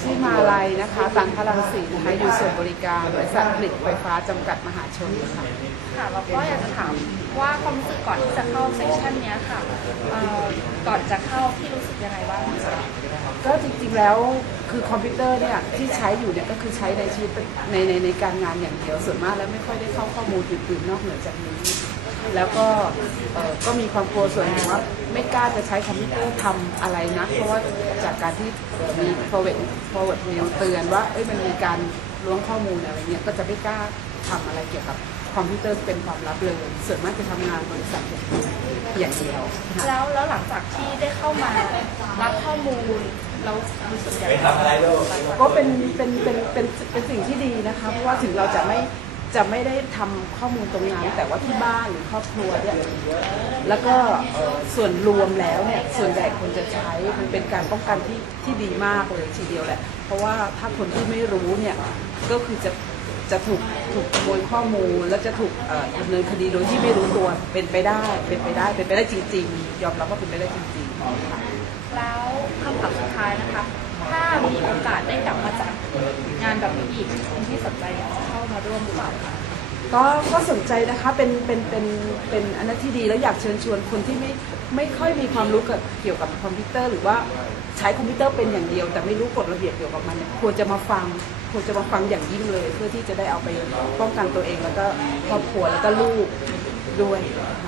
ชื่อมาลัยนะคะสังคลังศรีนะคะอยู่ส่วนบริการบริษัทผลิตไฟฟ้าจำกัดมหาชนค่ะค่ะแล้วก็อยากจะถามว่าความรู้สึกก่อนที่จะเข้าเซสชันนี้ค่ะก่อนจะเข้าที่รู้สึกยังไงบ้างคะก็จริงๆแล้วคือคอมพิวเตอร์เนี่ยที่ใช้อยู่เนี่ยก็คือใช้ในชีวิตในในในการงานอย่างเดียวส่วนมากแล้วไม่ค่อยได้เข้าข้อมูลอื่นๆนอกเหนือจากนี้ แล้วก็เอ่อก็มีความกลัวส่วนหนึ่งว่าไม่กล้าจะใช้คอมพิวเตอร์ทำอะไรนะเพราะว่าจากการที่มี forward forward mail เตือนว่าเอ้ยมันมีการล้วงข้อมูลอะไรเงี้ยก็จะไม่กล้าทำอะไรเกี่ยวกับคอมพิวเตอร์เป็นความลับเลยส่วนมากจะทำงานบริษัทอย่างเดียวค่ะแล้วแล้วหลังจากที่ได้เข้ามารับข้อมูลเรารู้สึกยังไงก็เป็นเป็นเป็นเป็นเป็นสิ่งที่ดีนะคะเพราะว่าถึงเราจะไม่ จะไม่ได้ทำข้อมูลตรงนั้นแต่ว่าที่บ้านหรือครอบครัวเนี่ยแล้วก็ส่วนรวมแล้วเนี่ยส่วนใหญ่คนจะใช้มันเป็นการป้องกันที่ที่ดีมากเลยทีเดียวแหละ เพราะว่าถ้าคนที่ไม่รู้เนี่ยก็คือจะจะถูกถูกขโมยข้อมูล แล้วจะถูกดำเนินคดีโดยที่ไม่รู้ตัวเป็นไปได้เป็นไปได้เป็นไปได้จริง ๆ ยอมรับว่าเป็นไปได้จริงๆแล้วคำถามสุดท้ายนะคะ ถ้ามีโอกาสได้กลับมาจัดงานแบบนี้อีกคุณที่สนใจอยากจะเข้ามาร่วมหรือเปล่าคะก็ก็สนใจนะคะเป็นเป็นเป็นเป็นอันนั้นที่ดีแล้วอยากเชิญชวนคนที่ไม่ไม่ค่อยมีความรู้กับเกี่ยวกับคอมพิวเตอร์ หรือว่าใช้คอมพิวเตอร์เป็นอย่างเดียว แต่ไม่รู้กฎระเบียบเกี่ยวกับมันเนี่ยควรจะมาฟังควรจะมาฟังอย่างยิ่งเลย เพื่อที่จะได้เอาไปป้องกันตัวเองแล้วก็ครอบครัวแล้วก็ลูกด้วย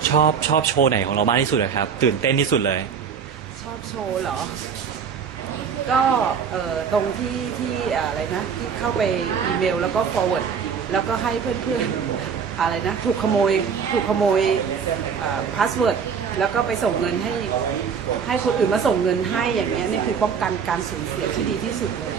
ชอบชอบโชว์ไหนของเรามากที่สุดอะครับ ตื่นเต้นที่สุดเลย ชอบโชว์เหรอ ก็ตรงที่ที่อะไรนะที่เข้าไปอีเมลแล้วก็ forward แล้วก็ให้เพื่อนๆอะไรนะ ถูกขโมยถูกขโมยพาสเวิร์ดแล้วก็ไปส่งเงินให้ให้คนอื่นมาส่งเงินให้อย่างเงี้ยนี่คือป้องกันการสูญเสียที่ดีที่สุดเลย